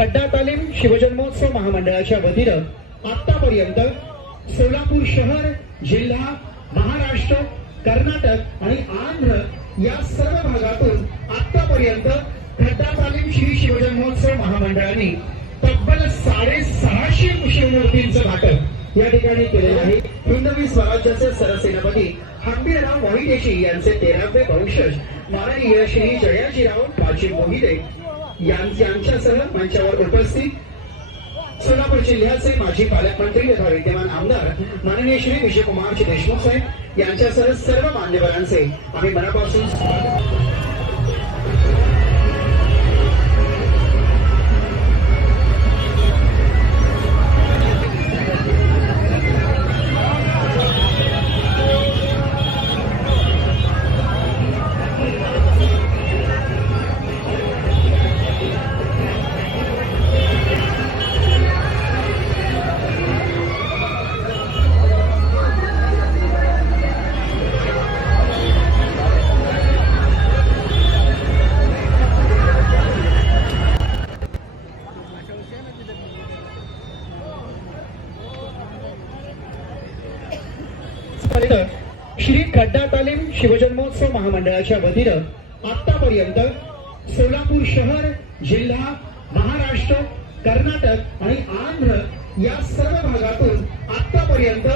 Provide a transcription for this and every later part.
खड्डा तालीम शिवजन्मोत्सव महामंडळाच्या वतीनं आतापर्यंत सोलापूर शहर, जिल्हा, महाराष्ट्र, कर्नाटक आणि आंध्र या सर्व भागातून आतापर्यंत खड्डा तालीम श्री शिवजन्मोत्सव महामंडळाने तब्बल 650 शिवमूर्तींचं वाटप या ठिकाणी केलेलं आहे. हिंदवी स्वराज्याचे सरसेनापती हंबीरराव मोहितेशी यांचे 13वे वंशज माननीय श्री जयाजीराव पाजी मोहिते यांच्यासह मंचावर उपस्थित सोलापूर जिल्ह्याचे माजी पालकमंत्री तथा विद्यमान आमदार माननीय श्री विजयकुमार देशमुख साहेब यांच्यासह सर्व मान्यवरांचे आम्ही मनापासून स्वागत. श्री खड्डा तालीम शिवजन्मोत्सव महामंडळाच्या वतीनं आतापर्यंत सोलापूर शहर, जिल्हा, महाराष्ट्र, कर्नाटक आणि आंध्र या सर्व भागातून आतापर्यंत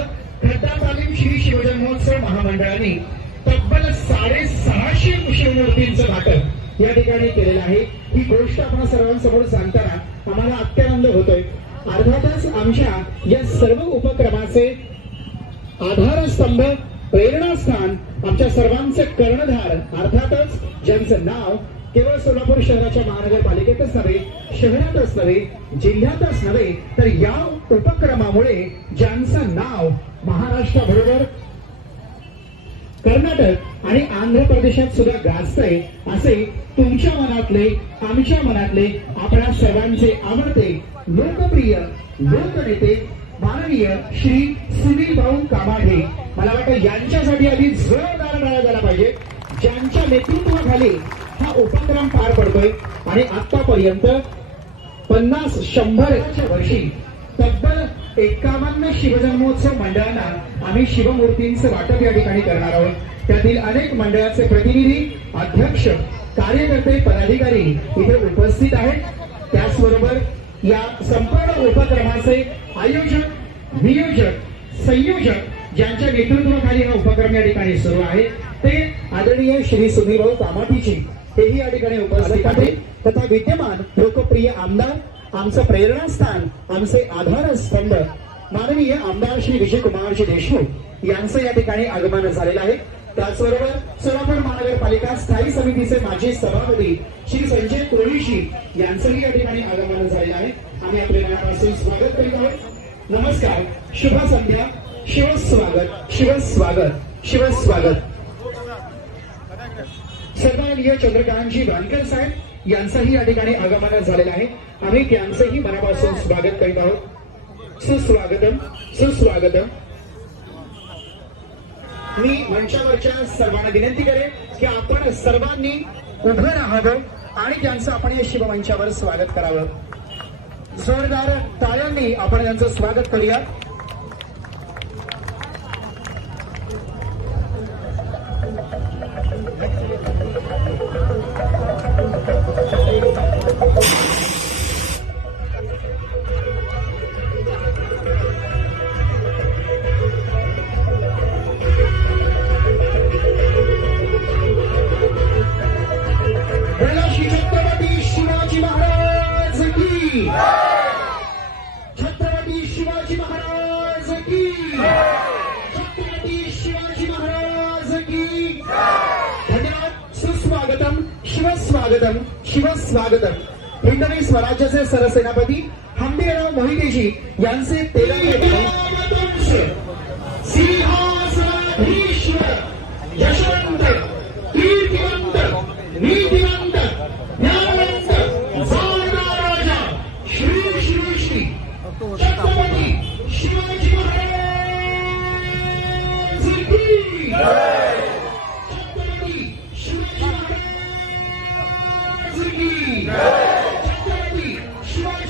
खड्डा तालीम श्री शिवजन्मोत्सव महामंडळाने तब्बल 650 शिवमूर्तींचं वाटप या ठिकाणी केलेलं आहे. ही गोष्ट आपण सर्वांसमोर सांगताना आम्हाला अत्यानंद होतोय. अर्थातच आमच्या या सर्व उपक्रमाचे आधारस्तंभ, प्रेरणास्थान आमच्या सर्वांचे कर्णधार, अर्थातच ज्यांचं नाव केवळ सोलापूर शहराच्या महानगरपालिकेतच नव्हे, शहरातच नव्हे, जिल्ह्यातच नव्हे, तर या उपक्रमामुळे ज्यांचं नाव महाराष्ट्राबरोबर कर्नाटक आणि आंध्र प्रदेशात सुद्धा गाजतंय असे तुमच्या मनातले, आमच्या मनातले, आपल्या सर्वांचे आवडते लोकप्रिय लोकनेते माननीय श्री सुनील भाऊ कामाढे. मला वाटतं यांच्यासाठी आधी जोरदार टाळ्या झाला पाहिजे, ज्यांच्या नेतृत्वाखाली हा उपक्रम पार पडतोय. आणि आतापर्यंत 50-100 वर्षी तब्बल 51 शिवजन्मोत्सव मंडळांना आम्ही शिवमूर्तींचं वाटप या ठिकाणी करणार आहोत. त्यातील अनेक मंडळाचे प्रतिनिधी, अध्यक्ष, कार्यकर्ते, पदाधिकारी इथे उपस्थित आहेत. त्याचबरोबर या संपूर्ण उपक्रमाचे आयोजक, नियोजक, संयोजक ज्यांच्या नेतृत्वाखाली हा उपक्रम या ठिकाणी सुरू आहे ते आदरणीय श्री सुनीलभाऊ कामाठीजी हेही या ठिकाणी उपस्थित आहेत. तथा विद्यमान लोकप्रिय आमदार, आमचं प्रेरणास्थान, आमचे आधारस्तंभ माननीय आमदार श्री विजयकुमारजी देशमुख यांचं या ठिकाणी आगमन झालेलं आहे. त्याचबरोबर सोलापूर महानगरपालिका स्थायी समितीचे माजी सभापती श्री संजय कोळीशी यांचंही या ठिकाणी आगमन झालेलं आहे. आम्ही आपल्या मनापासून स्वागत करीत आहोत. नमस्कार, शुभ संध्या, शिवस्वागत, शिवस्वागत, शिवस्वागत. सन्माननीय चंद्रकांतजी वानकर साहेब यांचंही या ठिकाणी आगमन झालेलं आहे. आम्ही त्यांचंही मनापासून स्वागत करीत आहोत. सुस्वागतम, सुस्वागतम. मी मंचावरच्या सर्वांना विनंती करेन की आपण सर्वांनी उभं राहावं आणि त्यांचं आपण या शिवमंचावर स्वागत करावं. जोरदार टाळ्यांनी आपण त्यांचं स्वागत करूया. छत्रपती शिवाजी महाराज की, छत्रपती शिवाजी महाराज की, छत्रपती शिवाजी महाराज की. धन्यवाद. सुस्वागतम, शिवस्वागतम, शिवस्वागतम. हिंदवी स्वराज्याचे सरसेनापती हंबीरराव मोहितेजी यांचे 13वे वंशज सिंहासनाधीश्वर, यशवंत, कीर्तिवंत, नीतिवंत, ज्ञानवंत, जाणकार राजा श्री श्री श्री छत्रपती शिवाजी महाराज की. छत्रपती शिवाजी महाराज की. छत्रपती शिवाजी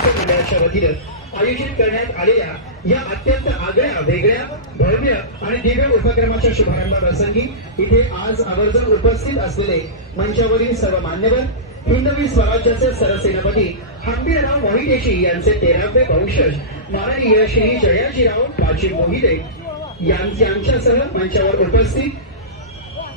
महोत्सव मंडळाच्या वतीनं आयोजित करण्यात आलेल्या या अत्यंत आगळ्या वेगळ्या भव्य आणि दिव्य उपक्रमाच्या शुभारंभाप्रसंगी इथे आज आवर्जून उपस्थित असलेले मंचावरील सर्व मान्यवर, हिंदवी स्वराज्याचे सरसेनापती हंबीरराव मोहितेशी यांचे 13वे वंशज माननीय श्री जयाजीराव पाजी मोहिते यांच्यासह मंचावर उपस्थित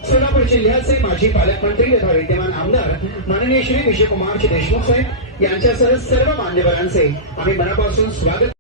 सोलापूर जिल्ह्याचे माजी पालकमंत्री तथा विद्यमान आमदार माननीय श्री विजयकुमार देशमुख साहेब यांच्यासह सर्व मान्यवरांचे आम्ही मनापासून स्वागत